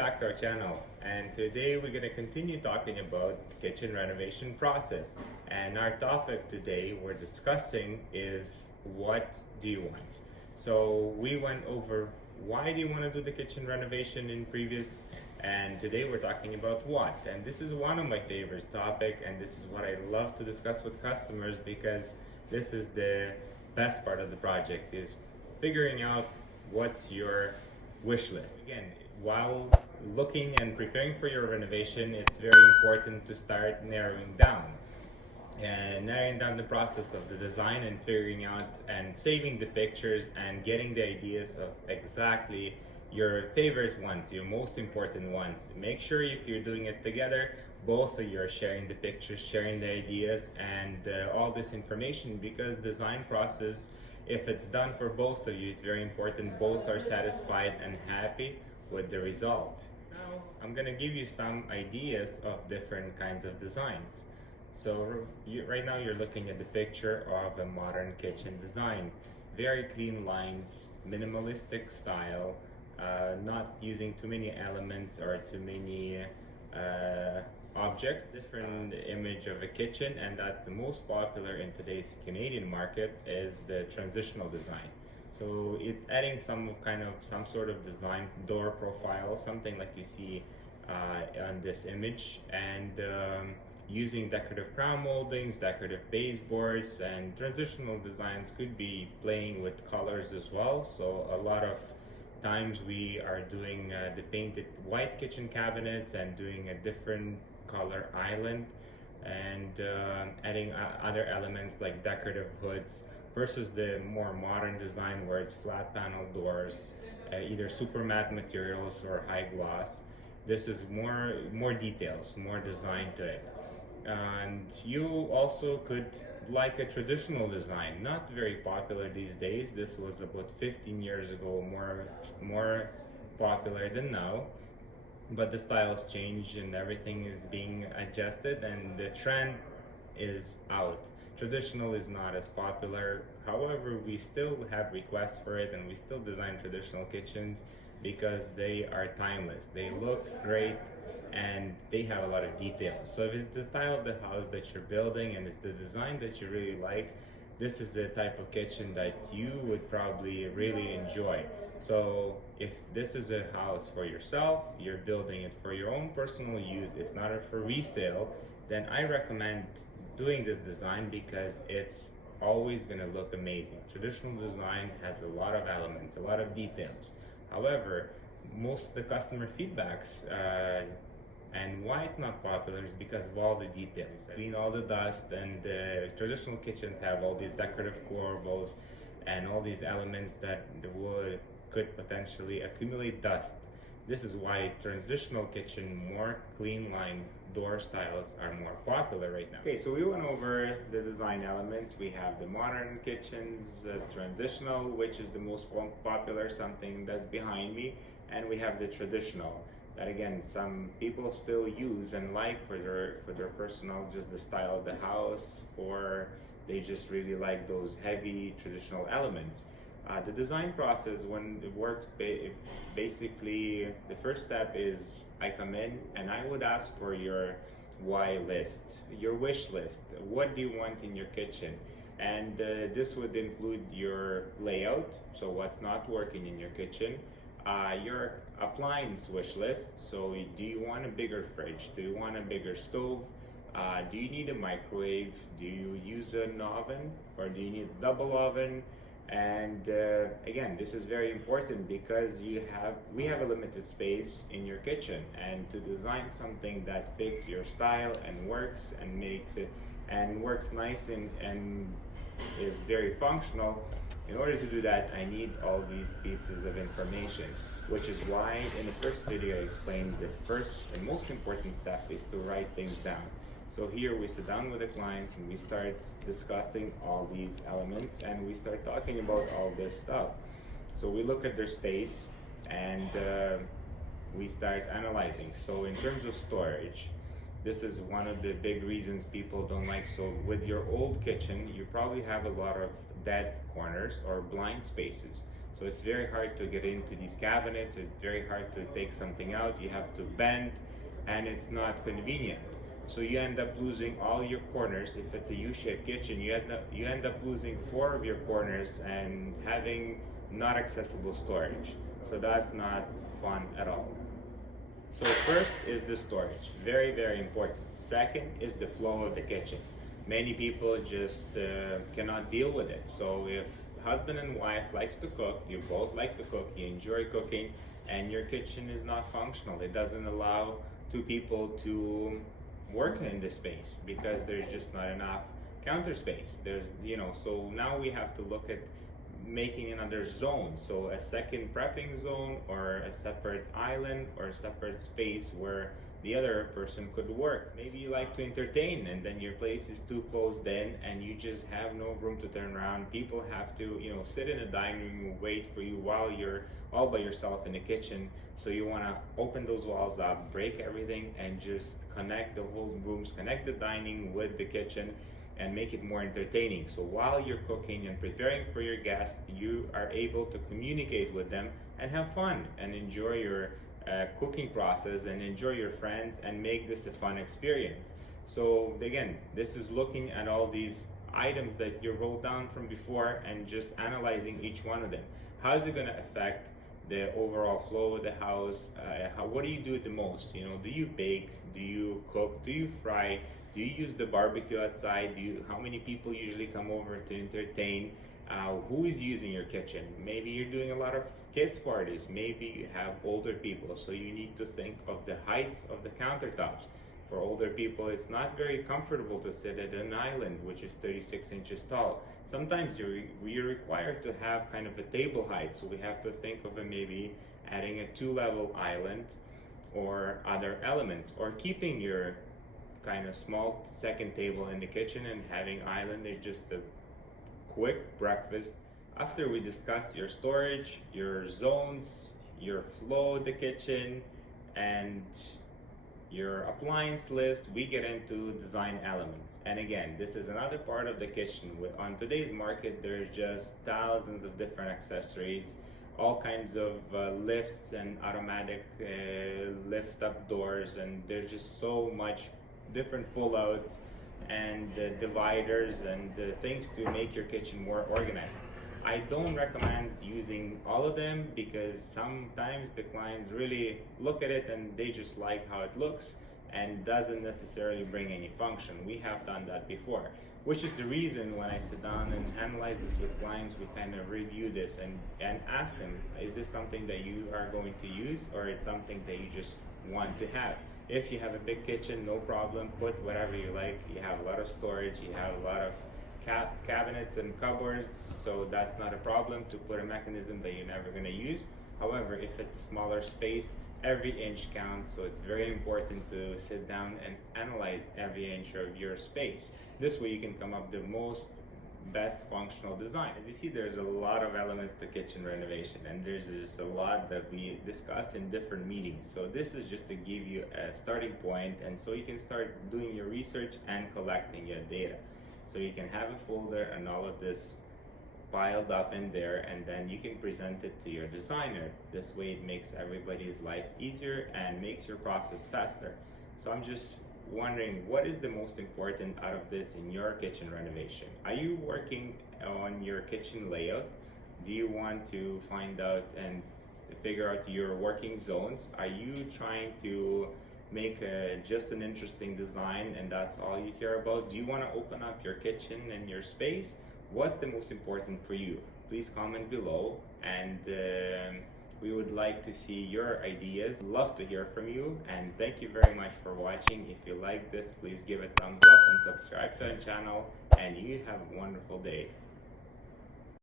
back to our channel, and today we're going to continue talking about kitchen renovation process. And our topic today we're discussing is, what do you want? So we went over why do you want to do the kitchen renovation in previous, and today we're talking about what. And this is one of my favorite topic, and this is what I love to discuss with customers, because this is the best part of the project, is figuring out what's your wish list. Again, while looking and preparing for your renovation, it's very important to start narrowing down the process of the design and figuring out and saving the pictures and getting the ideas of exactly your favorite ones, your most important ones. Make sure if you're doing it together, both of you are sharing the pictures, sharing the ideas, and all this information, because design process, if it's done for both of you, it's very important both are satisfied and happy with the result. Now, I'm gonna give you some ideas of different kinds of designs. So right now you're looking at the picture of a modern kitchen design. Very clean lines, minimalistic style, not using too many elements or too many objects. Different image of a kitchen, and that's the most popular in today's Canadian market, is the transitional design. So it's adding some sort of design, door profile, something like you see on this image, and using decorative crown moldings, decorative baseboards, and transitional designs could be playing with colors as well. So a lot of times we are doing the painted white kitchen cabinets and doing a different color island, and adding other elements like decorative hoods, versus the more modern design where it's flat panel doors, either super matte materials or high gloss. This is more details, more design to it. And you also could like a traditional design, not very popular these days. This was about 15 years ago, more popular than now. But the styles change and everything is being adjusted, and the trend is out. Traditional is not as popular. However, we still have requests for it, and we still design traditional kitchens because they are timeless. They look great and they have a lot of details. So if it's the style of the house that you're building and it's the design that you really like, this is the type of kitchen that you would probably really enjoy. So if this is a house for yourself, you're building it for your own personal use, it's not for resale, then I recommend doing this design, because it's always going to look amazing. Traditional design has a lot of elements, a lot of details. However, most of the customer feedbacks and why it's not popular is because of all the details. Clean all the dust, and traditional kitchens have all these decorative corbels and all these elements that could potentially accumulate dust. This is why transitional kitchen, more clean line door styles are more popular right now. Okay, so we went over the design elements. We have the modern kitchens, transitional, which is the most popular, something that's behind me, and we have the traditional, that again some people still use and like for their personal, just the style of the house, or they just really like those heavy traditional elements. The design process, when it works, basically the first step is I come in and I would ask for your why list, your wish list. What do you want in your kitchen? And this would include your layout, so what's not working in your kitchen, your appliance wish list. So do you want a bigger fridge? Do you want a bigger stove? Do you need a microwave? Do you use an oven, or do you need a double oven? And again, this is very important, because we have a limited space in your kitchen, and to design something that fits your style and works and works nice and is very functional. In order to do that, I need all these pieces of information, which is why in the first video I explained the first and most important step is to write things down. So here we sit down with the clients and we start discussing all these elements, and we start talking about all this stuff. So we look at their space, and we start analyzing. So in terms of storage, this is one of the big reasons people don't like. So with your old kitchen, you probably have a lot of dead corners or blind spaces. So it's very hard to get into these cabinets, it's very hard to take something out, you have to bend, and it's not convenient. So you end up losing all your corners. If it's a U-shaped kitchen, you end up losing 4 of your corners and having not accessible storage. So that's not fun at all. So first is the storage, very, very important. Second is the flow of the kitchen. Many people just cannot deal with it. So if husband and wife likes to cook, you both like to cook, you enjoy cooking, and your kitchen is not functional, it doesn't allow 2 people to work in this space because there's just not enough counter space. So now we have to look at making another zone, so a second prepping zone or a separate island or a separate space where the other person could work. Maybe you like to entertain and then your place is too closed in and you just have no room to turn around. People have to sit in the dining room, wait for you while you're all by yourself in the kitchen. So you want to open those walls up, break everything, and just connect the whole rooms, connect the dining with the kitchen, and make it more entertaining. So while you're cooking and preparing for your guests, you are able to communicate with them and have fun and enjoy your cooking process and enjoy your friends and make this a fun experience. So again, this is looking at all these items that you wrote down from before and just analyzing each one of them. How is it going to affect the overall flow of the house? What do you do the most? Do you bake? Do you cook? Do you fry? Do you use the barbecue outside? How many people usually come over to entertain? Who is using your kitchen? Maybe you're doing a lot of kids parties. Maybe you have older people, so you need to think of the heights of the countertops. For older people, it's not very comfortable to sit at an island which is 36 inches tall. Sometimes you're required to have kind of a table height, so we have to think of maybe adding a 2-level island or other elements, or keeping your kind of small second table in the kitchen and having island is just a quick breakfast. After we discuss your storage, your zones, your flow of the kitchen, and your appliance list, we get into design elements. And again, this is another part of the kitchen. On today's market, there's just thousands of different accessories, all kinds of lifts and automatic lift up doors, and there's just so much different pullouts and dividers and things to make your kitchen more organized. I don't recommend using all of them because sometimes the clients really look at it and they just like how it looks and doesn't necessarily bring any function. We have done that before, which is the reason when I sit down and analyze this with clients, we kind of review this and ask them, is this something that you are going to use, or it's something that you just want to have? If you have a big kitchen, no problem, put whatever you like. You have a lot of storage, you have a lot of cabinets and cupboards, so that's not a problem to put a mechanism that you're never going to use. However, if it's a smaller space, every inch counts, so it's very important to sit down and analyze every inch of your space. This way you can come up with the best functional design. As you see, there's a lot of elements to kitchen renovation, and there's just a lot that we discuss in different meetings. So this is just to give you a starting point, and so you can start doing your research and collecting your data. So you can have a folder and all of this piled up in there, and then you can present it to your designer. This way it makes everybody's life easier and makes your process faster. So I'm just wondering, what is the most important out of this in your kitchen renovation? Are you working on your kitchen layout? Do you want to find out and figure out your working zones? Are you trying to make just an interesting design and that's all you care about? Do you want to open up your kitchen and your space? What's the most important for you? Please comment below, and we would like to see your ideas. Love to hear from you, and thank you very much for watching. If you like this, please give it a thumbs up and subscribe to our channel, and you have a wonderful day.